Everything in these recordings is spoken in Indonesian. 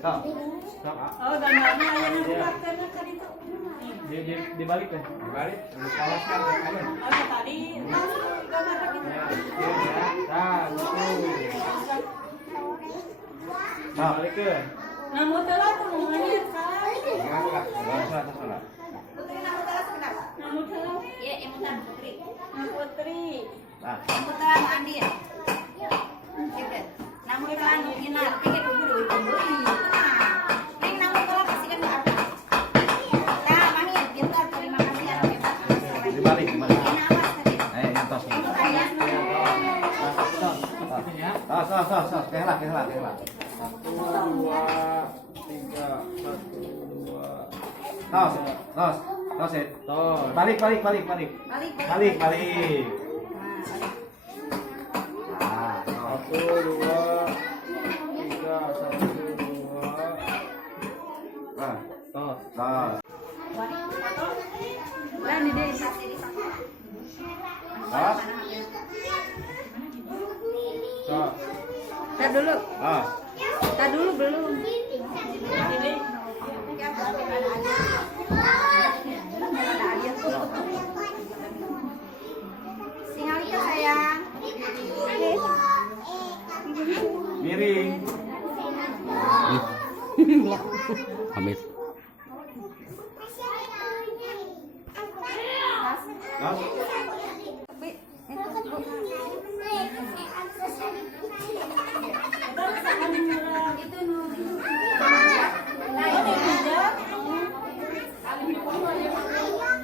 Sok. Oh, gambarnya aya nu buatkeun ka ditu. Dibalik deh. Dibalik. Kawas kan kalian. Oh, tadi gambarnya gitu. Ya, ya. Nah, gitu. Nah, balik ke. Namu telah pengumumannya salah. Salah. Putri namu telah sekedap. Namu telah. Iya, yang mutan Putri. Putri. Nah, Yang mutan Andi ya. Gitu. Namu telah Nukinar. Kayak kudu kudu. Tenang. Neng namu telah pasti kan enggak apa. Nah, Mahir, pintar. Terima kasih ya hebat. dibalik. Ini awas tadi. Yang tos. Yang mutan ya. Tos. Kehlah. 1, 2, 3, 1, 2. Tos ya. Tos. Balik. Balik. Nah, 1, 2, 3, 1, 2. Nah, Tos. tos. Lan di deh. Tos. Tos. Tar dulu. Tos. Tar dulu belum. Ini Singali ya sayang. Miring. Amit. Tos.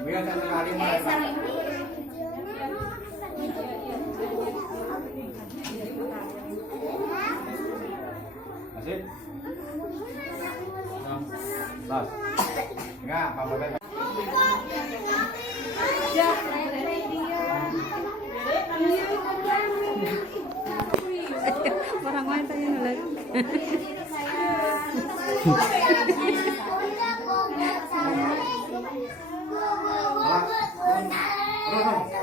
Biar sekali Masih? Tos. Enggak, apa-apa. Orang lain tanya lagi. Terus.